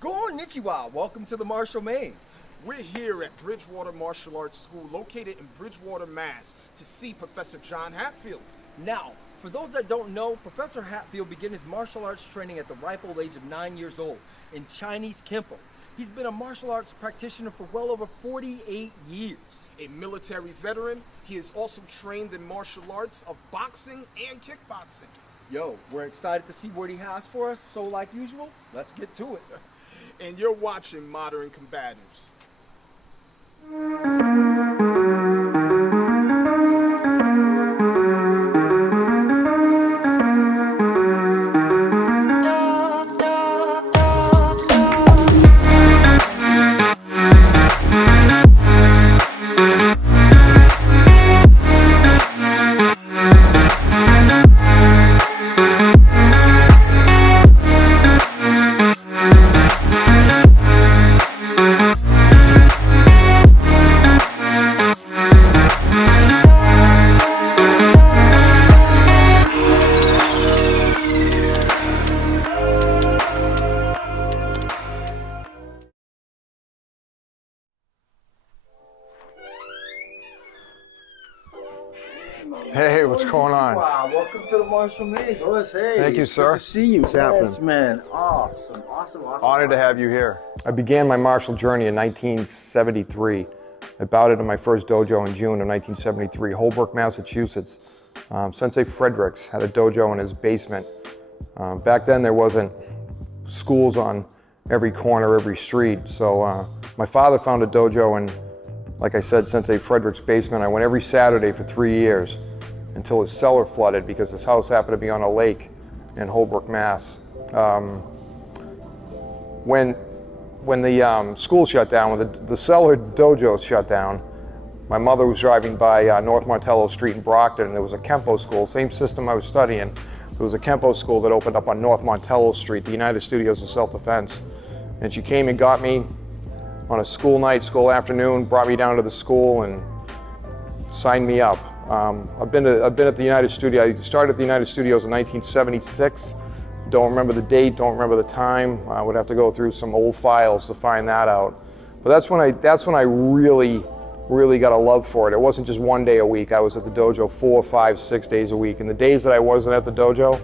Konnichiwa, welcome to the Martial Maze. We're here at Bridgewater Martial Arts School, located in Bridgewater, Mass, to see Professor John Hatfield. Now, for those that don't know, Professor Hatfield began his martial arts training at the ripe old age of 9 years old in Chinese Kempo. He's been a martial arts practitioner for well over 48 years. A military veteran, he is also trained in martial arts of boxing and kickboxing. Yo, we're excited to see what he has for us, so like usual, let's get to it. And you're watching Modern Combatives. Hey, what's going on? Wow, welcome to the Martial Maze. Hey, Thank you, sir. Good to see you. What's Yes, happening? man. Awesome. Honored to have you here. I began my martial journey in 1973. I bowed into my first dojo in June of 1973, Holbrook, Massachusetts. Sensei Fredericks had a dojo in his basement. Back then there wasn't schools on every corner, every street. So my father found a dojo in, like I said, Sensei Fredericks' basement. I went every Saturday for 3 years until his cellar flooded because his house happened to be on a lake in Holbrook, Mass. When the school shut down, when the cellar dojo shut down, my mother was driving by North Montello Street in Brockton, and there was a Kempo school, same system I was studying. There was a Kempo school that opened up on North Montello Street, the United Studios of Self-Defense. And she came and got me on a school night, school afternoon, brought me down to the school and signed me up. I've been at the United Studio. I started at the United Studios in 1976. Don't remember the date, don't remember the time. I would have to go through some old files to find that out. But that's when I really got a love for it. It wasn't just 1 day a week. I was at the dojo 4, 5, 6 days a week. And the days that I wasn't at the dojo,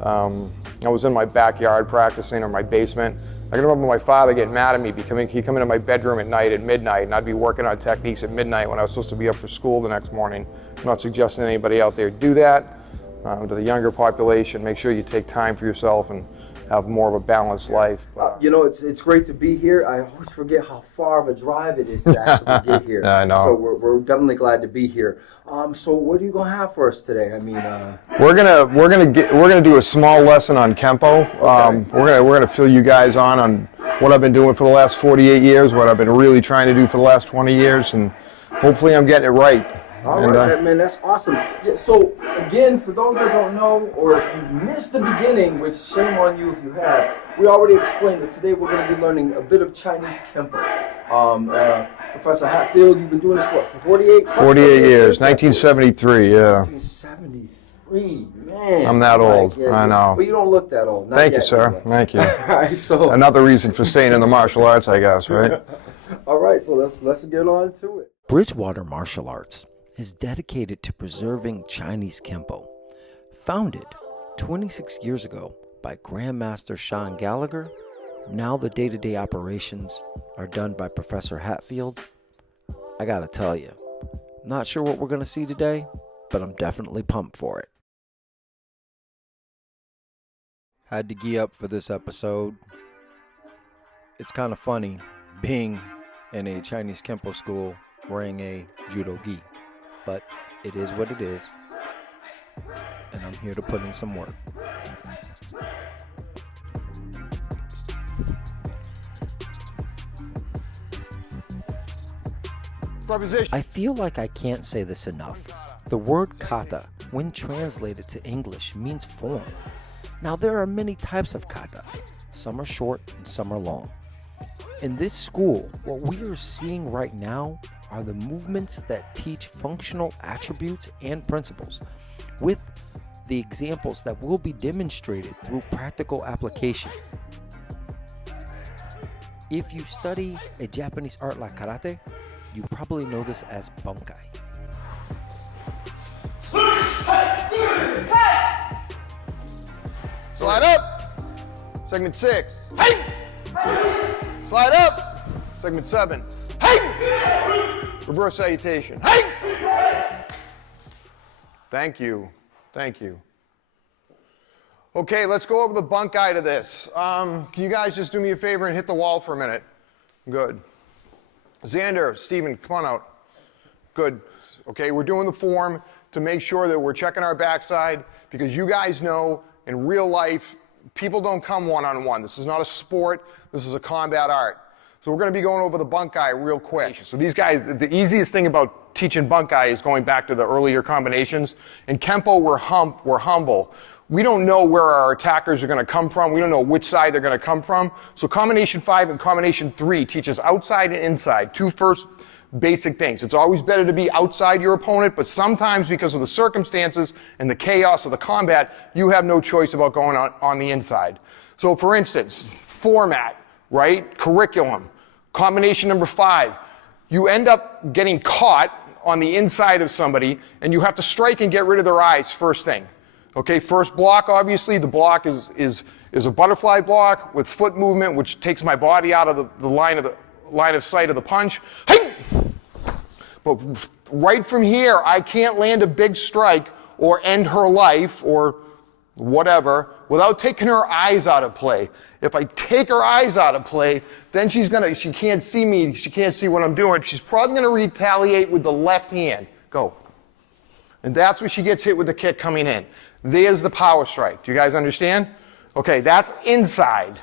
I was in my backyard practicing, or my basement. I can remember my father getting mad at me. He'd come into my bedroom at night at midnight, and I'd be working on techniques at midnight when I was supposed to be up for school the next morning. I'm not suggesting anybody out there do that. To the younger population, make sure you take time for yourself and have more of a balanced life. You know, it's great to be here. I always forget how far of a drive it is to actually get here. I know. So we're definitely glad to be here. So what are you gonna have for us today? I mean, we're gonna do a small lesson on Kempo. We're gonna fill you guys on what I've been doing for the last 48 years, what I've been really trying to do for the last 20 years, and hopefully I'm getting it right. All right, man, that's awesome. Yeah, so, again, for those that don't know, or if you missed the beginning, which shame on you if you have, we already explained that today we're going to be learning a bit of Chinese Kempo. Professor Hatfield, you've been doing this for 48? 48 years, 1973, yeah. 1973, man. I'm that old, yeah, I know. But you don't look that old. Not Thank yet, you, sir, anyway. thank you. All right, so. Another reason for staying in the martial arts, I guess, right? All right, so let's get on to it. Bridgewater Martial Arts is dedicated to preserving Chinese Kempo. Founded 26 years ago by Grandmaster Shawn Gallagher, now the day-to-day operations are done by Professor Hatfield. I gotta tell you, not sure what we're gonna see today, but I'm definitely pumped for it. Had to gear up for this episode. It's kind of funny being in a Chinese Kempo school wearing a judo gi. But it is what it is, and I'm here to put in some work. I feel like I can't say this enough. The word kata, when translated to English, means form. Now there are many types of kata. Some are short and some are long. In this school, what we are seeing right now are the movements that teach functional attributes and principles, with the examples that will be demonstrated through practical application. If you study a Japanese art like karate, you probably know this as bunkai. Slide up. Segment 6. Hey! Slide up. Segment 7. Hey! Reverse salutation. Hey! Thank you. Thank you. Okay, let's go over the bunkai to this. Can you guys just do me a favor and hit the wall for a minute? Good. Xander, Steven, come on out. Good. Okay, we're doing the form to make sure that we're checking our backside, because you guys know in real life, people don't come one-on-one. This is not a sport. This is a combat art. So we're going to be going over the bunkai real quick. So these guys, the easiest thing about teaching bunkai is going back to the earlier combinations. In Kempo, we're humble. We don't know where our attackers are going to come from. We don't know which side they're going to come from. So combination 5 and combination 3 teaches outside and inside, two first basic things. It's always better to be outside your opponent, but sometimes because of the circumstances and the chaos of the combat, you have no choice about going on the inside. So for instance, format, right? Curriculum. Combination number 5. You end up getting caught on the inside of somebody, and you have to strike and get rid of their eyes first thing. Okay, first block, obviously, the block is a butterfly block with foot movement, which takes my body out of the line of sight of the punch. Hey! But right from here, I can't land a big strike or end her life or whatever without taking her eyes out of play. If I take her eyes out of play, then she can't see me, she can't see what I'm doing. She's probably gonna retaliate with the left hand. Go. And that's where she gets hit with the kick coming in. There's the power strike. Do you guys understand? Okay, that's inside.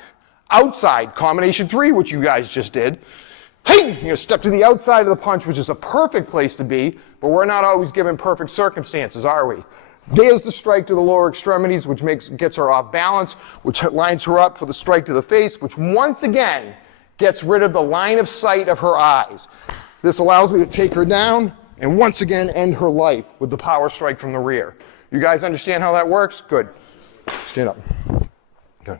Outside, combination 3, which you guys just did. Hey! You're gonna step to the outside of the punch, which is a perfect place to be, but we're not always given perfect circumstances, are we? There's the strike to the lower extremities, which gets her off balance, which lines her up for the strike to the face, which once again gets rid of the line of sight of her eyes. This allows me to take her down and once again end her life with the power strike from the rear. You guys understand how that works? Good. Stand up. Good.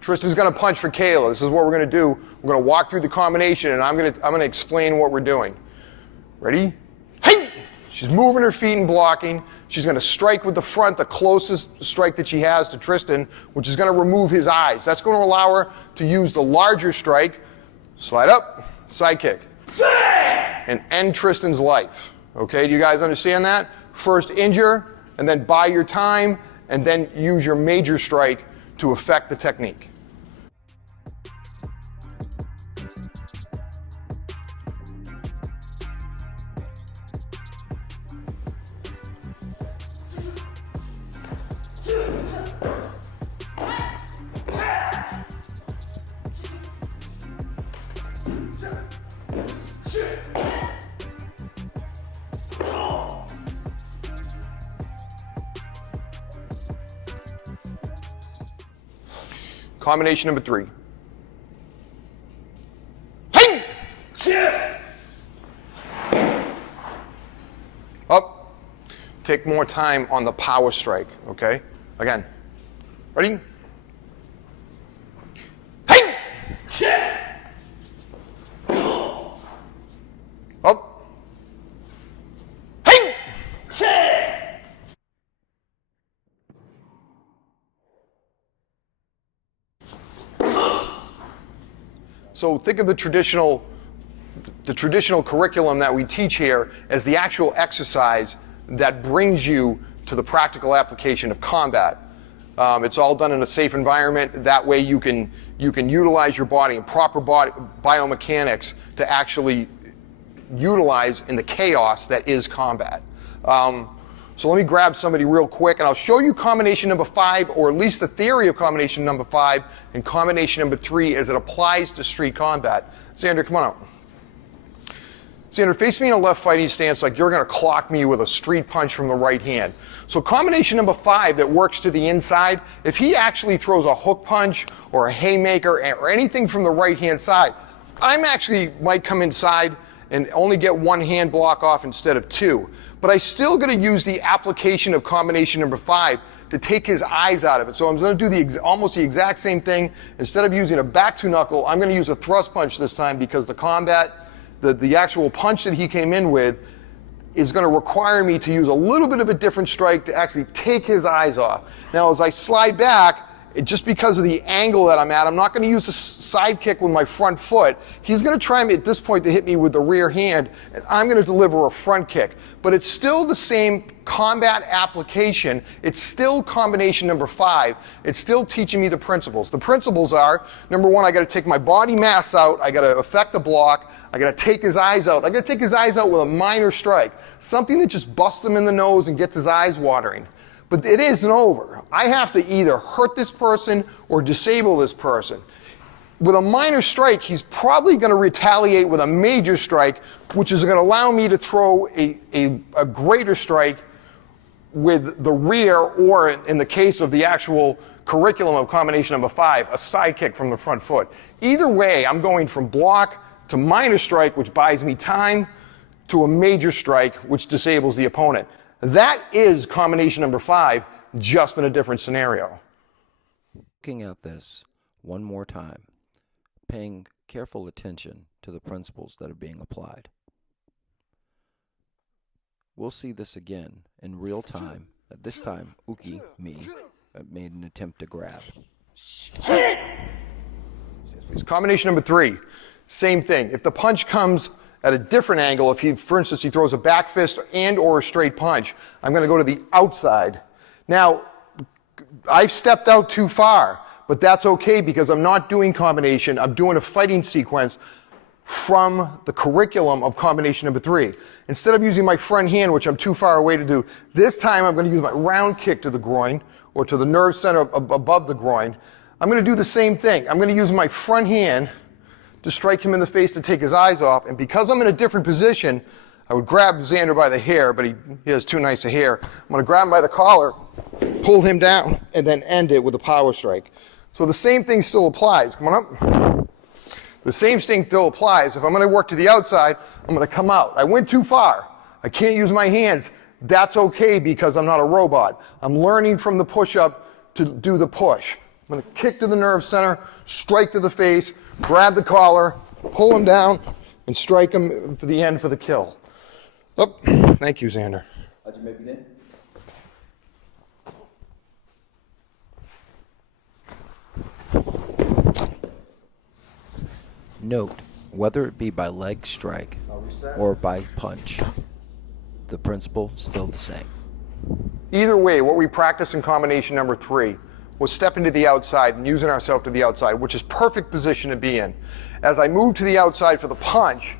Tristan's gonna punch for Kayla. This is what we're gonna do. We're gonna walk through the combination, and I'm gonna explain what we're doing. Ready? Hey! She's moving her feet and blocking. She's gonna strike with the front, the closest strike that she has to Tristan, which is gonna remove his eyes. That's gonna allow her to use the larger strike, slide up, side kick, and end Tristan's life. Okay, do you guys understand that? First injure, and then buy your time, and then use your major strike to affect the technique. Combination number 3. Hey! Up. Take more time on the power strike, okay? Again. Ready? Hey! Up. Hey! So think of the traditional curriculum that we teach here as the actual exercise that brings you to the practical application of combat. It's all done in a safe environment. That way you can utilize your body and proper body biomechanics to actually utilize in the chaos that is combat. So let me grab somebody real quick, and I'll show you combination number 5, or at least the theory of combination number 5, and combination number 3 as it applies to street combat. Xander, come on out. Xander, face me in a left fighting stance like you're going to clock me with a street punch from the right hand. So combination number 5 that works to the inside, if he actually throws a hook punch or a haymaker or anything from the right hand side, I'm actually might come inside and only get one hand block off instead of 2. But I still going to use the application of combination number 5 to take his eyes out of it. So I'm going to do almost the exact same thing. Instead of using a back two knuckle, I'm going to use a thrust punch this time, because the actual punch that he came in with is going to require me to use a little bit of a different strike to actually take his eyes off. Now, as I slide back, just because of the angle that I'm at, I'm not going to use a side kick with my front foot. He's going to try me at this point to hit me with the rear hand, and I'm going to deliver a front kick. But it's still the same combat application. It's still combination number 5. It's still teaching me the principles. The principles are, number 1, I got to take my body mass out. I got to affect the block. I got to take his eyes out. I got to take his eyes out with a minor strike, something that just busts him in the nose and gets his eyes watering. But it isn't over. I have to either hurt this person or disable this person. With a minor strike, he's probably going to retaliate with a major strike, which is going to allow me to throw a greater strike with the rear, or in the case of the actual curriculum of combination number 5, a side kick from the front foot. Either way, I'm going from block to minor strike, which buys me time, to a major strike, which disables the opponent. That is combination number 5, just in a different scenario. Looking at this one more time, paying careful attention to the principles that are being applied. We'll see this again in real time. At this time, Uki, me, made an attempt to grab. Combination number 3, same thing. If the punch comes at a different angle, if he, for instance, he throws a back fist and or a straight punch, I'm going to go to the outside. Now, I've stepped out too far, but that's okay, because I'm not doing combination. I'm doing a fighting sequence from the curriculum of combination number 3. Instead of using my front hand, which I'm too far away to do, this time I'm going to use my round kick to the groin, or to the nerve center above the groin. I'm going to do the same thing. I'm going to use my front hand to strike him in the face to take his eyes off. And because I'm in a different position, I would grab Xander by the hair, but he has too nice a hair. I'm going to grab him by the collar, pull him down, and then end it with a power strike. So the same thing still applies. Come on up. The same thing still applies. If I'm going to work to the outside, I'm going to come out. I went too far. I can't use my hands. That's okay, because I'm not a robot. I'm learning from the push-up to do the push. I'm going to kick to the nerve center, strike to the face, grab the collar, pull him down, and strike him for the end for the kill. Oh, thank you, Xander. How'd you make it in? Note, whether it be by leg strike or by punch, the principle still the same. Either way, what we practice in combination number 3 was stepping to the outside and using ourselves to the outside, which is perfect position to be in. As I moved to the outside for the punch,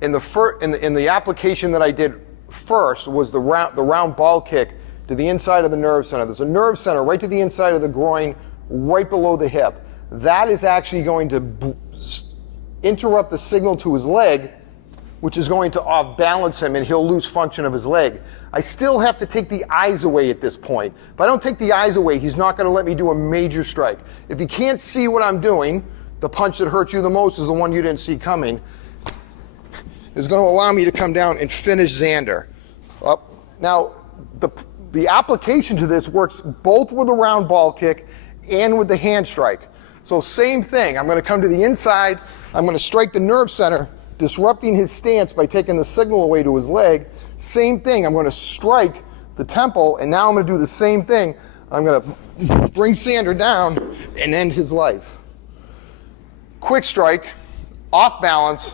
in the application that I did first was the round ball kick to the inside of the nerve center. There's a nerve center right to the inside of the groin, right below the hip. That is actually going to interrupt the signal to his leg, which is going to off-balance him, and he'll lose function of his leg. I still have to take the eyes away at this point. If I don't take the eyes away, he's not going to let me do a major strike. If you can't see what I'm doing, the punch that hurts you the most is the one you didn't see coming, is going to allow me to come down and finish Xander. Now, the application to this works both with the round ball kick and with the hand strike. So same thing. I'm going to come to the inside. I'm going to strike the nerve center, disrupting his stance by taking the signal away to his leg. Same thing. I'm going to strike the temple, and now I'm going to do the same thing. I'm going to bring Xander down and end his life. Quick strike, off balance,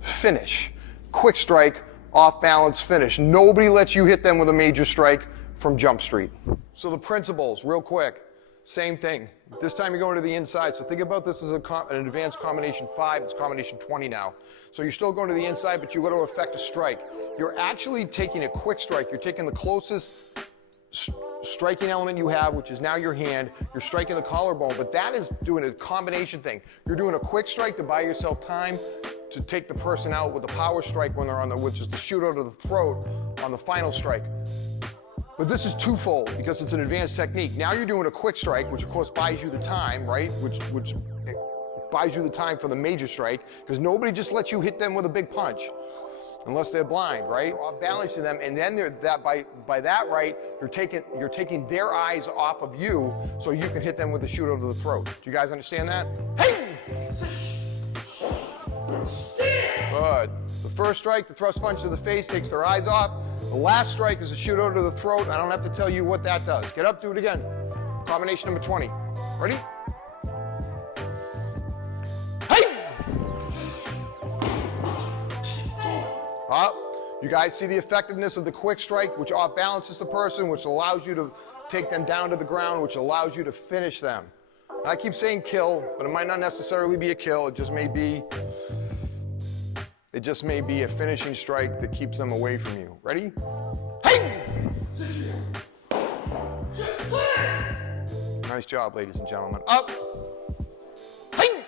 finish. Quick strike, off balance, finish. Nobody lets you hit them with a major strike from Jump Street. So the principles, real quick, same thing. This time you're going to the inside. So think about this as an advanced combination 5. It's combination 20 now. So you're still going to the inside, but you've got to affect a strike. You're actually taking a quick strike. You're taking the closest striking element you have, which is now your hand. You're striking the collarbone, but that is doing a combination thing. You're doing a quick strike to buy yourself time to take the person out with a power strike when they're on which is the shoot out of the throat on the final strike. But this is twofold because it's an advanced technique. Now you're doing a quick strike, which of course buys you the time, right? Which buys you the time for the major strike, because nobody just lets you hit them with a big punch. unless they're blind, right? Off balancing them, and then by that right, you're taking their eyes off of you, so you can hit them with a shoot over the throat. Do you guys understand that? Hey! Good. The first strike, the thrust punch to the face, takes their eyes off. The last strike is a shoot over to the throat. I don't have to tell you what that does. Get up, do it again. Combination number 20. Ready? Up. You guys see the effectiveness of the quick strike, which off balances the person, which allows you to take them down to the ground, which allows you to finish them. And I keep saying kill, but it might not necessarily be a kill. It just may be a finishing strike that keeps them away from you. Ready? Hey! Nice job, ladies and gentlemen. Up. Hey!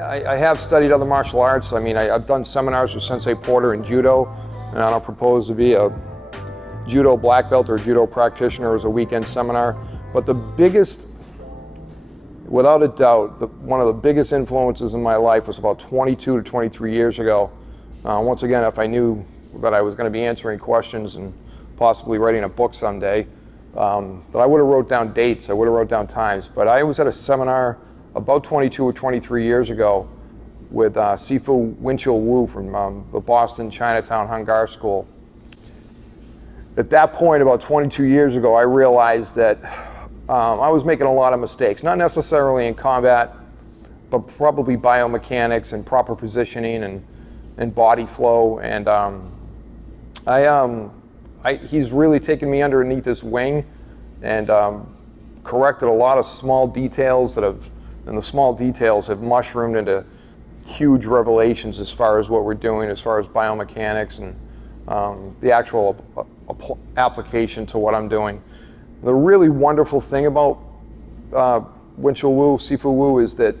I have studied other martial arts. I mean, I've done seminars with Sensei Porter in judo, and I don't propose to be a judo black belt or a judo practitioner as a weekend seminar. But the biggest, without a doubt, one of the biggest influences in my life was about 22 to 23 years ago. Once again, if I knew that I was going to be answering questions and possibly writing a book someday, that I would have wrote down dates, I would have wrote down times. But I was at a seminar about 22 or 23 years ago with Sifu Winchell Wu from the Boston Chinatown Hung Gar School. At that point, about 22 years ago, I realized that I was making a lot of mistakes, not necessarily in combat, but probably biomechanics and proper positioning and body flow. And he's really taken me underneath his wing and corrected a lot of small details and the small details have mushroomed into huge revelations as far as what we're doing, as far as biomechanics and the actual application to what I'm doing. The really wonderful thing about Winchell Wu, Sifu Wu, is that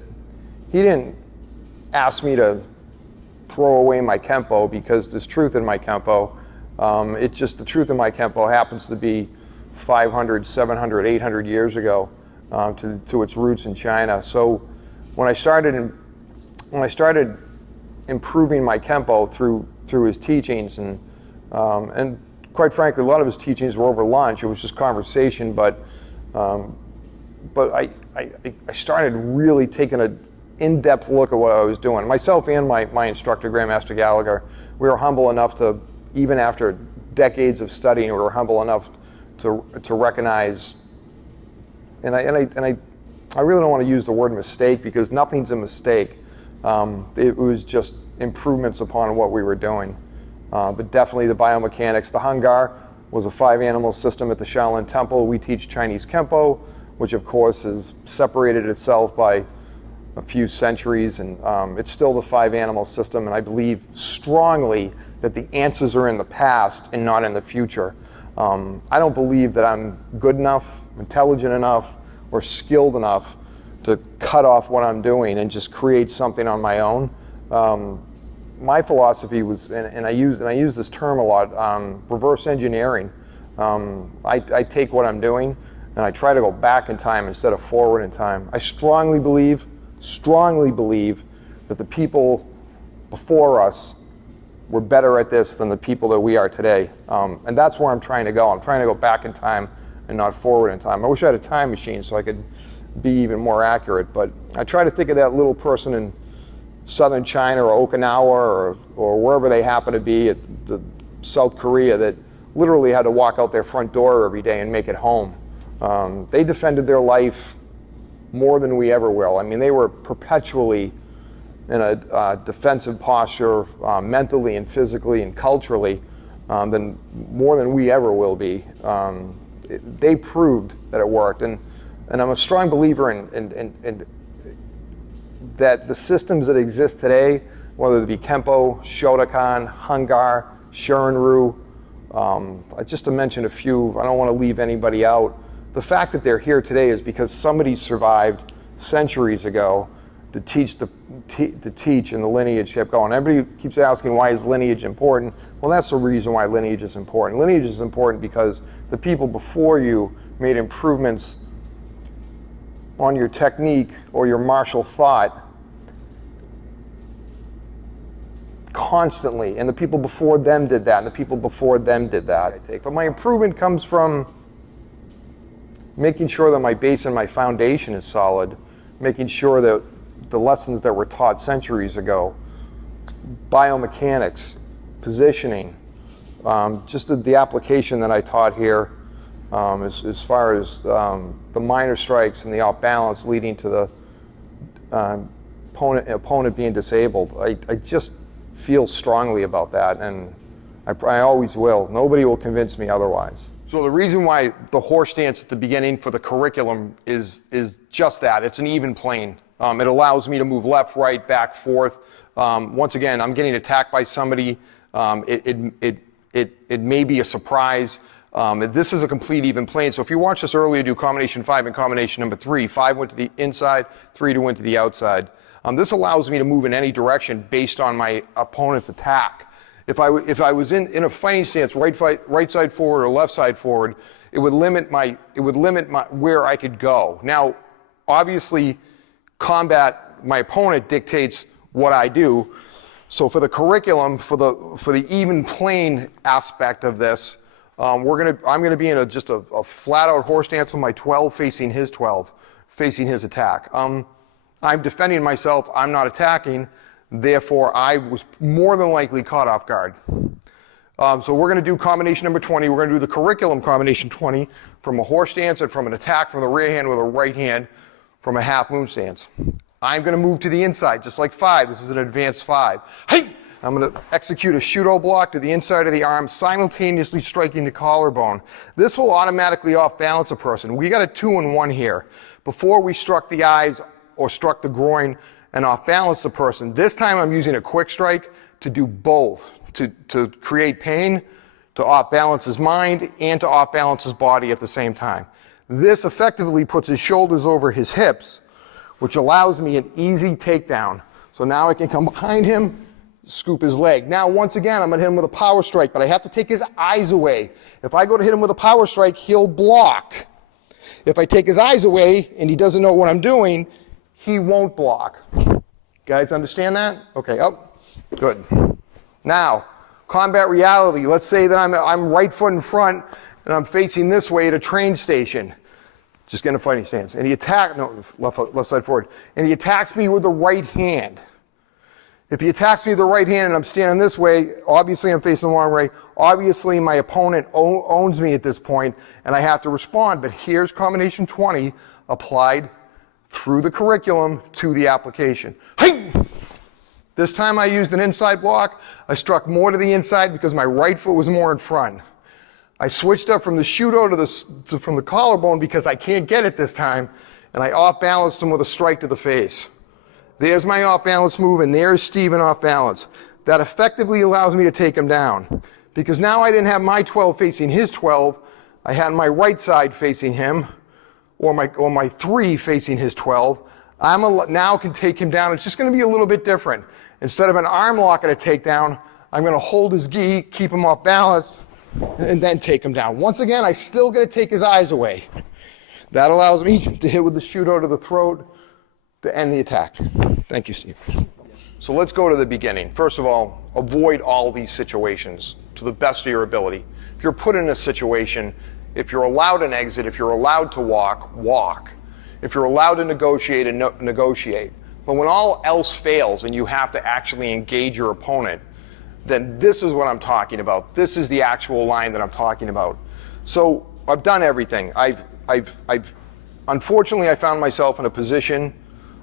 he didn't ask me to throw away my Kempo because there's truth in my Kempo. It's just the truth in my Kempo happens to be 500, 700, 800 years ago to its roots in China. So when I started improving my Kempo through his teachings and quite frankly, a lot of his teachings were over lunch. It was just conversation, but I started really taking an in-depth look at what I was doing. Myself and my instructor, Grandmaster Gallagher, we were humble enough to, even after decades of studying, we were humble enough to recognize, and I really don't want to use the word mistake because nothing's a mistake. It was just improvements upon what we were doing. But definitely the biomechanics. The Hung Gar was a 5-animal system at the Shaolin Temple. We teach Chinese Kempo, which of course has separated itself by a few centuries, and it's still the 5-animal system, and I believe strongly that the answers are in the past and not in the future. I don't believe that I'm good enough, intelligent enough, or skilled enough to cut off what I'm doing and just create something on my own. My philosophy was, and I use this term a lot, reverse engineering. I take what I'm doing and I try to go back in time instead of forward in time. I strongly believe that the people before us were better at this than the people that we are today. And that's where I'm trying to go. I'm trying to go back in time and not forward in time. I wish I had a time machine so I could be even more accurate, but I try to think of that little person in southern China or Okinawa or wherever they happen to be at South Korea that literally had to walk out their front door every day and make it home. They defended their life more than we ever will. I mean, they were perpetually in a defensive posture mentally and physically and culturally more than we ever will be. They proved that it worked, and I'm a strong believer in that the systems that exist today, whether it be Kempo, Shotokan, Hung Gar, Shorin-ryu, just to mention a few, I don't want to leave anybody out. The fact that they're here today is because somebody survived centuries ago to teach and the lineage kept going. Everybody keeps asking, why is lineage important? Well, that's the reason why lineage is important. Lineage is important because the people before you made improvements on your technique or your martial thought constantly, and the people before them did that, and the people before them did that. But my improvement comes from making sure that my base and my foundation is solid, making sure that the lessons that were taught centuries ago, biomechanics, positioning, just the application that I taught here, as far as the minor strikes and the off balance leading to the opponent being disabled. I just feel strongly about that, and I always will. Nobody will convince me otherwise. So the reason why the horse stance at the beginning for the curriculum is just that. It's an even plane. It allows me to move left, right, back, forth. Once again, I'm getting attacked by somebody. It may be a surprise. This is a complete even plane. So if you watch this earlier do combination 5 and combination number 3, 5 went to the inside, 3 went to the outside. This allows me to move in any direction based on my opponent's attack. If I was in a fighting stance, right side forward or left side forward, it would limit where I could go. Now, obviously, combat, my opponent dictates what I do. So for the curriculum, for the even plane aspect of this, I'm gonna be in just a flat out horse stance with my 12 facing his 12, facing his attack. I'm defending myself, I'm not attacking, therefore I was more than likely caught off guard. So we're gonna do combination number 20, we're gonna do the curriculum combination 20 from a horse stance and from an attack from the rear hand with a right hand from a half moon stance. I'm gonna move to the inside, just like 5, this is an advanced 5. Hey! I'm going to execute a shudo block to the inside of the arm, simultaneously striking the collarbone. This will automatically off balance a person. We got a 2-in-1 here. Before we struck the eyes or struck the groin and off balance the person. This time I'm using a quick strike to do both, to create pain, to off balance his mind, and to off balance his body at the same time. This effectively puts his shoulders over his hips, which allows me an easy takedown. So now I can come behind him, scoop his leg. Now, once again, I'm going to hit him with a power strike, but I have to take his eyes away. If I go to hit him with a power strike, he'll block. If I take his eyes away and he doesn't know what I'm doing, he won't block. Guys understand that? Okay, up. Good. Now, combat reality. Let's say that I'm right foot in front and I'm facing this way at a train station. Just get in a fighting stance. And he left side forward. And he attacks me with the right hand. If he attacks me with the right hand and I'm standing this way, obviously I'm facing the wrong way. Obviously my opponent owns me at this point and I have to respond. But here's combination 20 applied through the curriculum to the application. Hey! This time I used an inside block. I struck more to the inside because my right foot was more in front. I switched up from the shudo from the collarbone because I can't get it this time, and I off-balanced him with a strike to the face. There's my off-balance move, and there's Steven off-balance. That effectively allows me to take him down. Because now I didn't have my 12 facing his 12, I had my right side facing him, or my 3 facing his 12. Now can take him down. It's just going to be a little bit different. Instead of an arm lock at a takedown, I'm going to hold his gi, keep him off balance, and then take him down. Once again, I still got to take his eyes away. That allows me to hit with the shudo to the throat to end the attack. Thank you, Steve. So let's go to the beginning. First of all, avoid all these situations to the best of your ability. If you're put in a situation, if you're allowed an exit, if you're allowed to walk, walk. If you're allowed to negotiate, negotiate. But when all else fails and you have to actually engage your opponent, then this is what I'm talking about. This is the actual line that I'm talking about. So I've done everything. Unfortunately, I found myself in a position.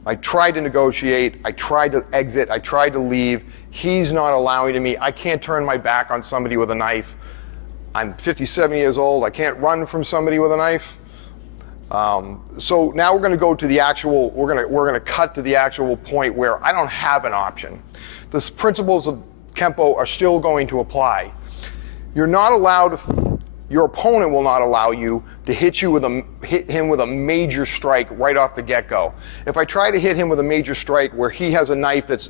I tried to negotiate. I tried to exit. I tried to leave. He's not allowing me. I can't turn my back on somebody with a knife. I'm 57 years old. I can't run from somebody with a knife. So now we're going to go to the actual. We're going to cut to the actual point where I don't have an option. The principles of Kempo are still going to apply. You're not allowed. Your opponent will not allow you to hit him with a major strike right off the get-go. If I try to hit him with a major strike where he has a knife that's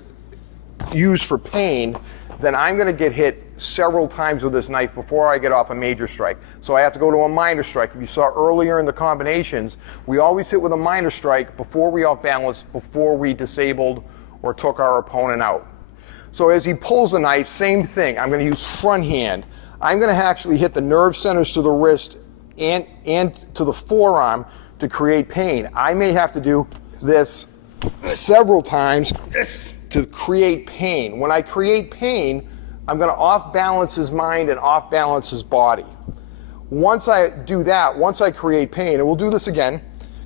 used for pain, then I'm going to get hit several times with this knife before I get off a major strike. So I have to go to a minor strike. If you saw earlier in the combinations, we always hit with a minor strike before we off balanced, before we disabled or took our opponent out. So as he pulls the knife, same thing. I'm going to use front hand. I'm going to actually hit the nerve centers to the wrist and to the forearm to create pain. I may have to do this several times to create pain. When I create pain, I'm going to off balance his mind and off balance his body. Once I do that, once I create pain, and we'll do this again,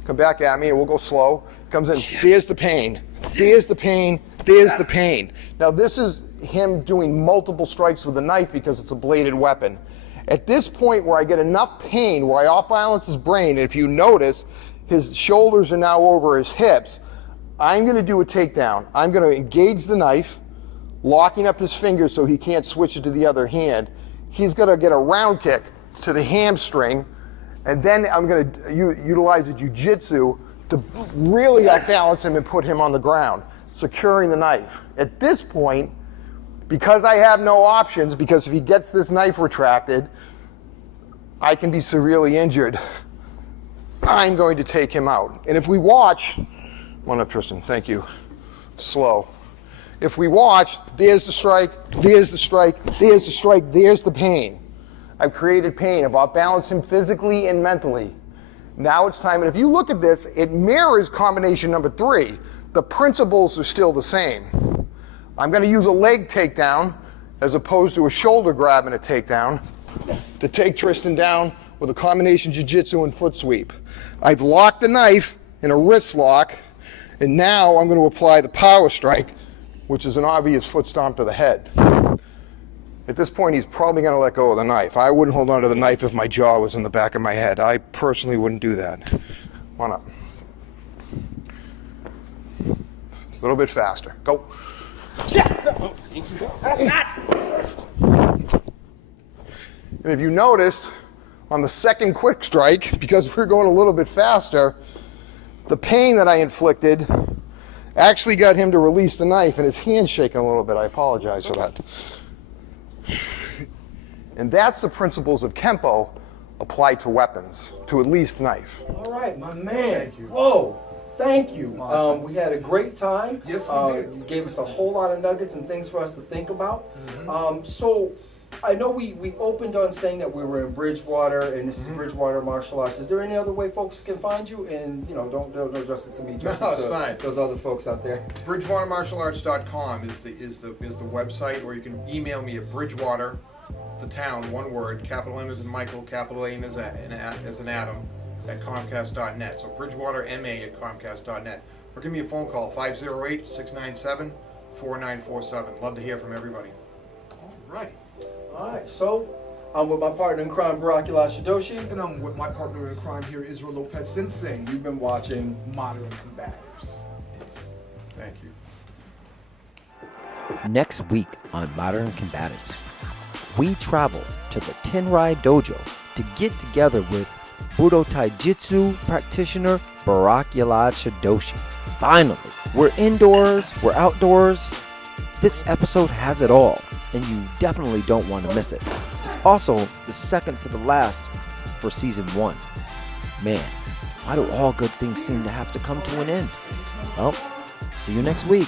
come back at me and we'll go slow. Comes in, there's the pain, there's the pain, there's the pain. Now this is him doing multiple strikes with the knife because it's a bladed weapon. At this point where I get enough pain, where I off balance his brain, and if you notice, his shoulders are now over his hips, I'm going to do a takedown. I'm going to engage the knife, locking up his fingers so he can't switch it to the other hand. He's going to get a round kick to the hamstring, and then I'm going to utilize the jiu-jitsu to really off-balance him and put him on the ground, securing the knife. At this point, because I have no options, because if he gets this knife retracted, I can be severely injured, I'm going to take him out. And if we watch, come on up, Tristan, thank you, slow. If we watch, there's the strike, there's the strike, there's the strike, there's the pain. I've created pain. I've off-balanced him physically and mentally. Now it's time, and if you look at this, it mirrors combination number 3. The principles are still the same. I'm going to use a leg takedown as opposed to a shoulder grab and a takedown to take Tristan down with a combination jiu-jitsu and foot sweep. I've locked the knife in a wrist lock, and now I'm going to apply the power strike, which is an obvious foot stomp to the head. At this point, he's probably going to let go of the knife. I wouldn't hold on to the knife if my jaw was in the back of my head. I personally wouldn't do that. Come on up. A little bit faster. Go. And if you notice, on the second quick strike, because we're going a little bit faster, the pain that I inflicted actually got him to release the knife, and his hand's shaking a little bit. I apologize for that. And that's the principles of Kempo applied to weapons, to at least knife. All right, my man. Thank you. Whoa, thank you. We had a great time. Yes, we did. You gave us a whole lot of nuggets and things for us to think about. So I know we opened on saying that we were in Bridgewater, and this is Bridgewater Martial Arts. Is there any other way folks can find you? And don't address it to me. Just No, it's fine. Those other folks out there. BridgewaterMartialArts.com is the website, or you can email me at Bridgewater, the town, one word, capital M as in Michael, capital A as an Adam, at Comcast.net. So BridgewaterMA@Comcast.net. Or give me a phone call, 508-697-4947. Love to hear from everybody. All right. All right, so I'm with my partner in crime, Barakula Shidoshi. And I'm with my partner in crime here, Israel Lopez Sensei. You've been watching Modern Combatives. Thank you. Next week on Modern Combatives, we travel to the Tenrai Dojo to get together with Budo Taijutsu practitioner Barakula Shidoshi. Finally, we're indoors, we're outdoors. This episode has it all, and you definitely don't want to miss it. It's also the second to the last for season 1. Man, why do all good things seem to have to come to an end? Well, see you next week.